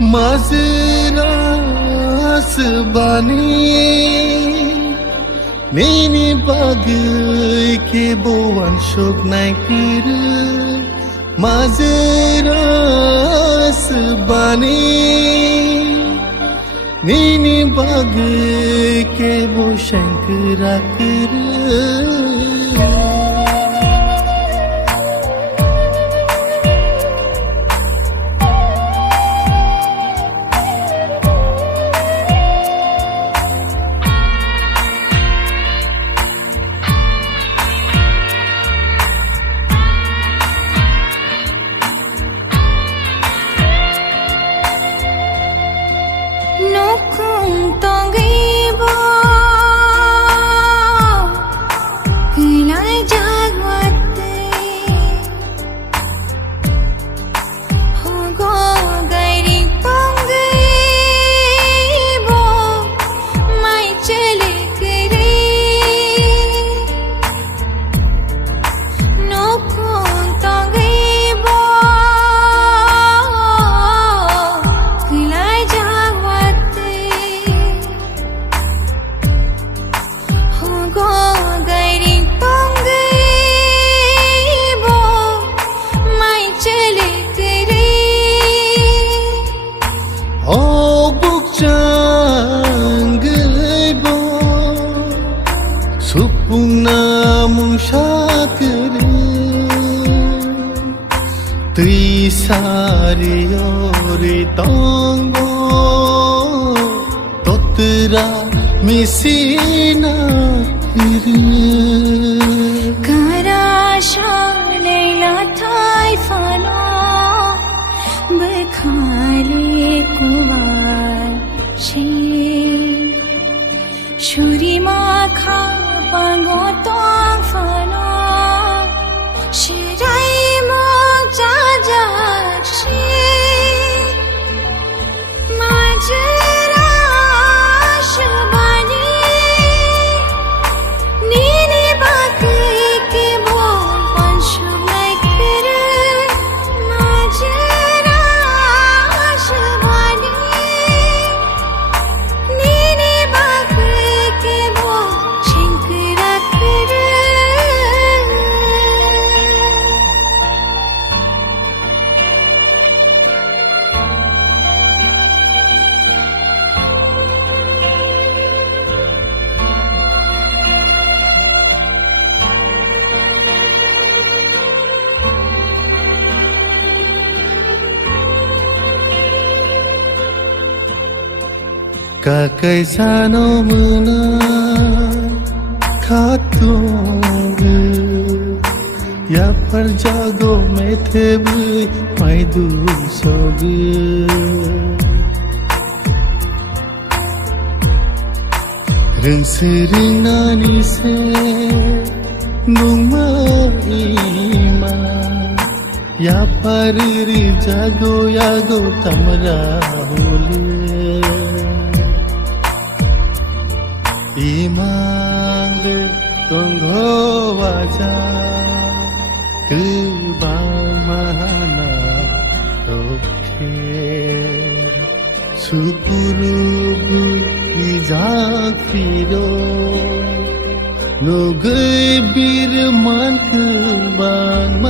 Mazeras bani Nini bagai ke boan syok naikir Mazeras bani Nini bagai ke bo shankarakir Sari ori tongo Totera misina kiri Karasha leila thai fana Bekhali kuwar she Shuri makha pango tong fana Shirai mo jaja Kakai sano muna khatung Ya parjago methebu maidu sog Ring sirinani se numa ima Ya pariri jago yago tamra holi Imang tunggu wajah kebamana okay Sukurubu nizakiro Nogai birman kebang